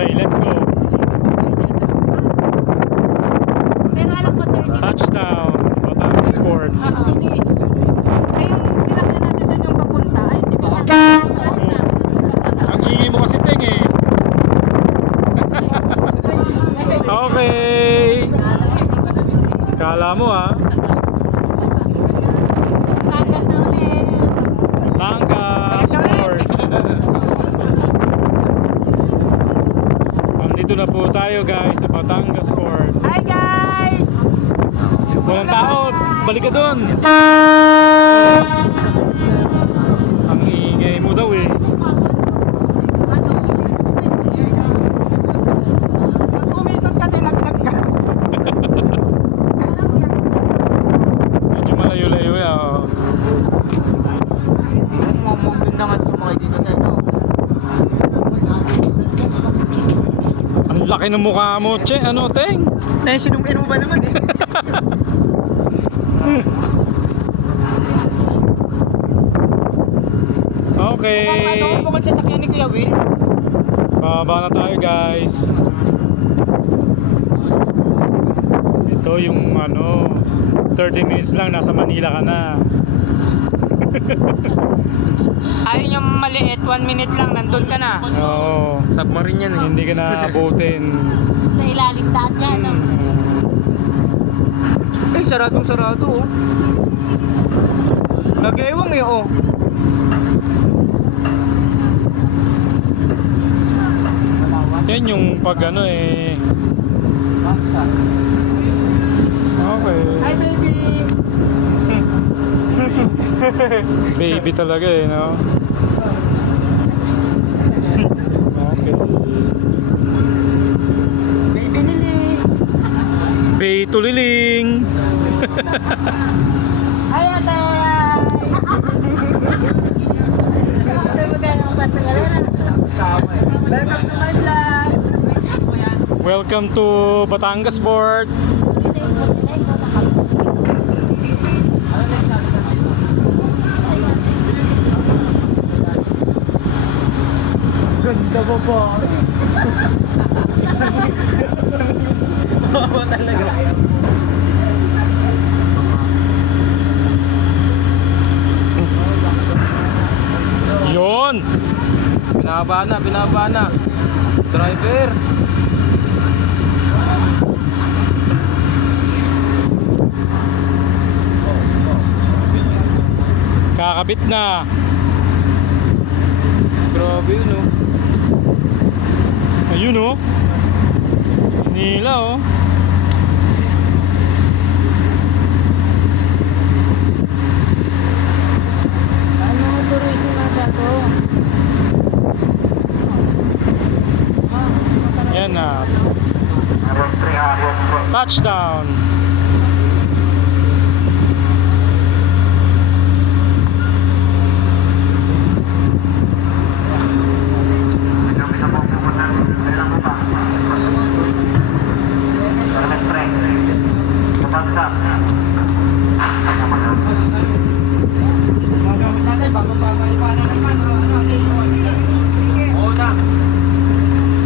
Okay, let's go. Pero alam ko 30. Touchdown, Batangas Sport. Finish. Ay, yung sinakyan natin doon yung papunta. Ay, di ba? Ang ingay mo kasi, Teng eh. Okay. Kala mo ha. Tagas na ulit. Batangas Sport. Nandito na po tayo guys sa Batangas Sport. Hi guys! Walang tao, balik ka doon. Ang ingay mo daw eh. Pag umikot ka, dilagdag ka. Medyo malayo-layo na. Oh. Mamundin naman sumakay dito tayo. Ang laki ng mukha mo, Che. Ano, Teng? Sinungin mo ba naman eh? Okay. Ano, bukod sa sakyan ni Kuya Will? Bababa na tayo guys. Ito yung ano 30 minutes lang nasa Manila ka na. Ayun yung maliit, 1 minute lang, nandun ka na. Oo. Submarine yan eh. Hindi ka na abutin. Sa ilalim daan yan. No? Eh, saradong sarado oh. Nag-ewang eh oh. Yan yung pag ano eh. Okay. Hi baby! Baby talaga eh, no? Okay. Baby Lily! Bay tuliling. Hi ate! Welcome to my vlog! Welcome to Batangas Sport. Ganda ko po! Oo talaga. Yon. Binaba na. Driver. Kakabit na. Grabe yun oh. Ayun oh. Hinila oh. Ano mo turismo na dito? Yan na. Touchdown.